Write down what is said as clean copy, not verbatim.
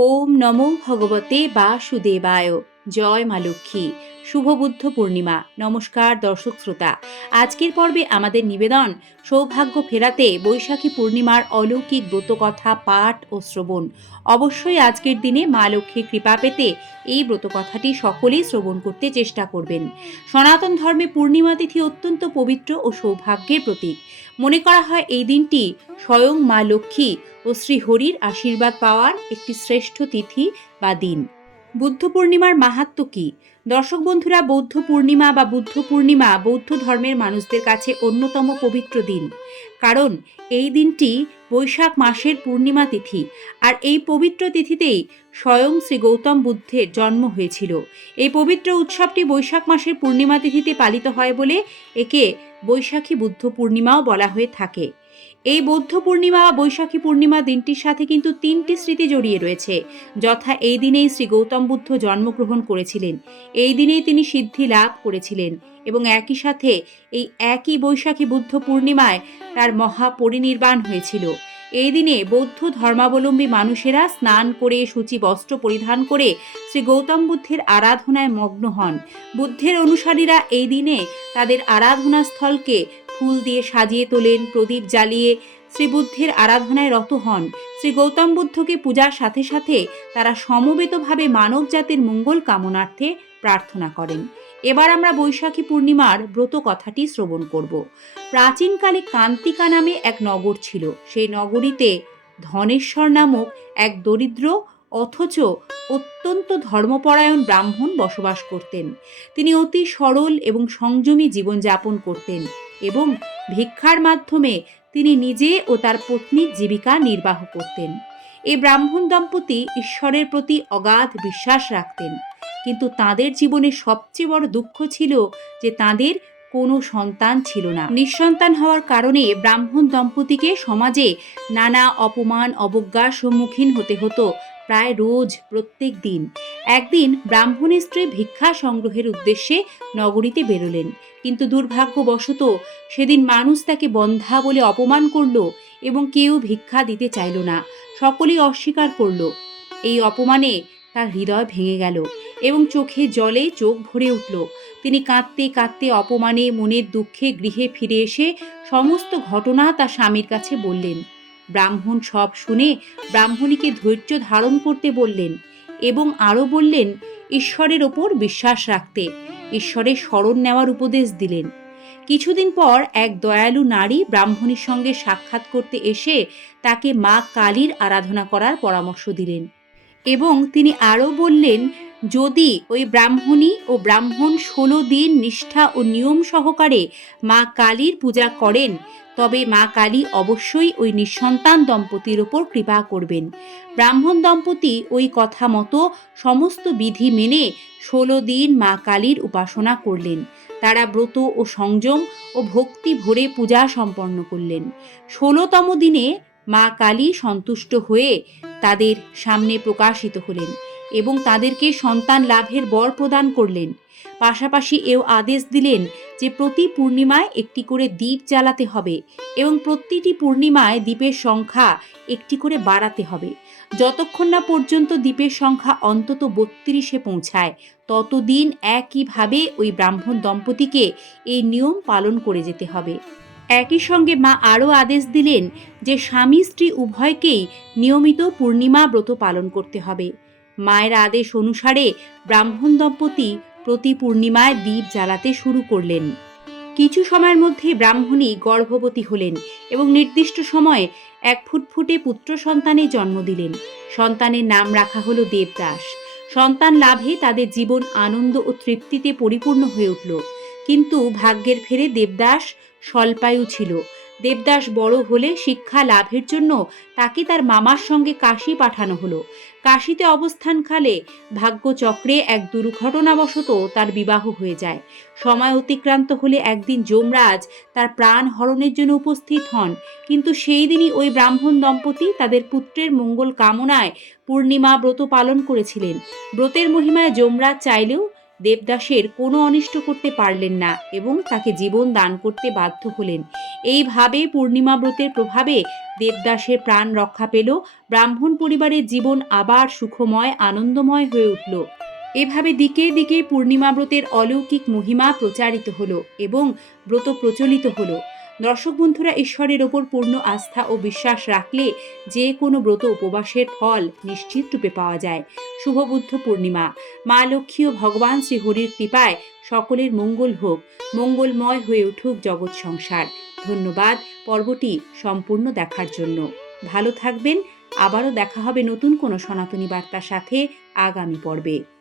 ওম নমো ভগবতে বাসুদেবায়। জয় মা লক্ষ্মী। শুভ বুদ্ধ পূর্ণিমা। নমস্কার দর্শক শ্রোতা। আজকের পর্বে আমাদের নিবেদন সৌভাগ্য ফেরাতে বৈশাখী পূর্ণিমার অলৌকিক ব্রতকথা পাঠ ও শ্রবণ। অবশ্যই আজকের দিনে মা লক্ষ্মীর কৃপা পেতে এই ব্রতকথাটি সকলেই শ্রবণ করতে চেষ্টা করবেন। সনাতন ধর্মে পূর্ণিমা তিথি অত্যন্ত পবিত্র ও সৌভাগ্যের প্রতীক। মনে করা হয় এই দিনটি স্বয়ং মা লক্ষ্মী ও শ্রীহরির আশীর্বাদ পাওয়ার একটি শ্রেষ্ঠ তিথি বা দিন। বুদ্ধ পূর্ণিমার মাহাত্ম্য কি? দর্শক বন্ধুরা, বৌদ্ধ পূর্ণিমা বা বুদ্ধ পূর্ণিমা বৌদ্ধ ধর্মের মানুষদের কাছে অন্যতম পবিত্র দিন। কারণ এই দিনটি বৈশাখ মাসের পূর্ণিমা তিথি, আর এই পবিত্র তিথিতেই স্বয়ং শ্রী গৌতম বুদ্ধের জন্ম হয়েছিল। এই পবিত্র উৎসবটি বৈশাখ মাসের পূর্ণিমা তিথিতে পালিত হয় বলে একে বৈশাখী বুদ্ধ পূর্ণিমাও বলা হয়ে থাকে। এই বৌদ্ধ পূর্ণিমা বা বৈশাখী পূর্ণিমা দিনটির সাথে কিন্তু তিনটি স্মৃতি জড়িয়ে রয়েছে। যথা এই দিনেই শ্রী গৌতম বুদ্ধ জন্মগ্রহণ করেছিলেন, এই দিনেই তিনি সিদ্ধি লাভ করেছিলেন, এবং একই সাথে এই একই বৈশাখী বুদ্ধ পূর্ণিমায় তার মহাপরিনির্বাণ হয়েছিল। এই দিনে বৌদ্ধ ধর্মাবলম্বী মানুষেরা স্নান করে শুচি বস্ত্র পরিধান করে শ্রী গৌতম বুদ্ধের আরাধনায় মগ্ন হন। বুদ্ধের অনুসারীরা এই দিনে তাদের আরাধনা স্থলকে ফুল দিয়ে সাজিয়ে তোলেন, প্রদীপ জ্বালিয়ে শ্রীবুদ্ধের আরাধনায় রত হন। শ্রী গৌতম বুদ্ধকে পূজার সাথে সাথে তারা সমবেতভাবে মানব জাতির মঙ্গল কামনার্থে প্রার্থনা করেন। এবার আমরা বৈশাখী পূর্ণিমার ব্রত কথাটি শ্রবণ করব। প্রাচীনকালে কান্তিকা নামে এক নগর ছিল। সেই নগরীতে ধনেশ্বর নামক এক দরিদ্র অথচ অত্যন্ত ধর্মপরায়ণ ব্রাহ্মণ বসবাস করতেন। তিনি অতি সরল এবং সংযমী জীবনযাপন করতেন এবং ভিক্ষার মাধ্যমে তিনি নিজে ও তার পত্নীর জীবিকা নির্বাহ করতেন। এই ব্রাহ্মণ দম্পতি ঈশ্বরের প্রতি অগাধ বিশ্বাস রাখতেন, কিন্তু তাদের জীবনে সবচেয়ে বড় দুঃখ ছিল যে তাদের কোনো সন্তান ছিল না। নিঃসন্তান হওয়ার কারণে ব্রাহ্মণ দম্পতিকে সমাজে নানা অপমান অবজ্ঞার সম্মুখীন হতে হতো প্রায় রোজ, প্রত্যেক দিন। একদিন ব্রাহ্মণের স্ত্রী ভিক্ষা সংগ্রহের উদ্দেশ্যে নগরীতে বেরোলেন, কিন্তু দুর্ভাগ্যবশত সেদিন মানুষ তাকে বন্ধ্যা বলে অপমান করল এবং কেউ ভিক্ষা দিতে চাইল না। সকলেই অস্বীকার করল। এই অপমানে তার হৃদয় ভেঙে গেল এবং চোখে জলে চোখ ভরে উঠল। তিনি কাঁদতে কাঁদতে অপমানে মনের দুঃখে গৃহে ফিরে এসে সমস্ত ঘটনা তার স্বামীর কাছে বললেন। ব্রাহ্মণ সব শুনে ব্রাহ্মণীকে ধৈর্য ধারণ করতে বললেন এবং আরও বললেন ঈশ্বরের ওপর বিশ্বাস রাখতে, ঈশ্বরের শরণ নেওয়ার উপদেশ দিলেন। কিছুদিন পর এক দয়ালু নারী ব্রাহ্মণীর সঙ্গে সাক্ষাৎ করতে এসে তাকে মা কালীর আরাধনা করার পরামর্শ দিলেন এবং তিনি আরও বললেন, যদি ওই ব্রাহ্মণী ও ব্রাহ্মণ 16 দিন নিষ্ঠা ও নিয়ম সহকারে মা কালীর পূজা করেন, তবে মা কালী অবশ্যই ওই নিঃসন্তান দম্পতির ওপর কৃপা করবেন। ব্রাহ্মণ দম্পতি ওই কথা মতো সমস্ত বিধি মেনে 16 দিন মা কালীর উপাসনা করলেন। তারা ব্রত ও সংযম ও ভক্তি ভরে পূজা সম্পন্ন করলেন। 16তম দিনে মা কালী সন্তুষ্ট হয়ে তাদের সামনে প্রকাশিত হলেন এবং তাদেরকে সন্তান লাভের বর প্রদান করলেন। পাশাপাশি এও আদেশ দিলেন যে প্রতি পূর্ণিমায় একটি করে দ্বীপ জ্বালাতে হবে এবং প্রতিটি পূর্ণিমায় দ্বীপের সংখ্যা একটি করে বাড়াতে হবে। যতক্ষণ না পর্যন্ত দ্বীপের সংখ্যা অন্তত 32-এ পৌঁছায়, ততদিন একইভাবে ওই ব্রাহ্মণ দম্পতিকে এই নিয়ম পালন করে যেতে হবে। একই সঙ্গে মা আরও আদেশ দিলেন যে স্বামী স্ত্রী উভয়কেই নিয়মিত পূর্ণিমা ব্রত পালন করতে হবে। মায়ের আদেশ অনুসারে ব্রাহ্মণ দম্পতি প্রতি পূর্ণিমায় দ্বীপ জ্বালাতে শুরু করলেন। কিছু সময়ের মধ্যে ব্রাহ্মণী গর্ভবতী হলেন এবং নির্দিষ্ট সময়ে এক ফুটফুটে পুত্র সন্তানের জন্ম দিলেন। সন্তানের নাম রাখা হলো দেবদাস। সন্তান লাভে তাদের জীবন আনন্দ ও তৃপ্তিতে পরিপূর্ণ হয়ে উঠল। কিন্তু ভাগ্যের ফেরে দেবদাস স্বল্পায়ু ছিল। দেবদাস বড় হলে শিক্ষা লাভের জন্য তাকে তার মামার সঙ্গে কাশী পাঠানো হলো। কাশীতে অবস্থানকালে ভাগ্যচক্রে এক দুর্ঘটনাবশত তার বিবাহ হয়ে যায়। সময় অতিক্রান্ত হলে একদিন যমরাজ তার প্রাণ হরণের জন্য উপস্থিত হন, কিন্তু সেই দিনই ওই ব্রাহ্মণ দম্পতি তাদের পুত্রের মঙ্গল কামনায় পূর্ণিমা ব্রত পালন করেছিলেন। ব্রতের মহিমায় যমরাজ চাইলেও দেবদাসের কোনো অনিষ্ট করতে পারলেন না এবং তাকে জীবন দান করতে বাধ্য হলেন। এইভাবে পূর্ণিমা ব্রতের প্রভাবে দেবদাসের প্রাণ রক্ষা পেল, ব্রাহ্মণ পরিবারের জীবন আবার সুখময় আনন্দময় হয়ে উঠল। এভাবে দিকে দিকে পূর্ণিমা ব্রতের অলৌকিক মহিমা প্রচারিত হলো এবং ব্রত প্রচলিত হলো। দর্শক বন্ধুরা, ঈশ্বরের ওপর পূর্ণ আস্থা ও বিশ্বাস রাখলে যে কোনো ব্রত উপবাসের ফল নিশ্চিত রূপে পাওয়া যায়। শুভ বুদ্ধ পূর্ণিমা। মা লক্ষ্মী ও ভগবান শ্রীহরির কৃপায় সকলের মঙ্গল হোক, মঙ্গলময় হয়ে উঠুক জগৎ সংসার। ধন্যবাদ পর্বটি সম্পূর্ণ দেখার জন্য। ভালো থাকবেন। আবারও দেখা হবে নতুন কোনো সনাতনী বার্তার সাথে আগামী পর্বে।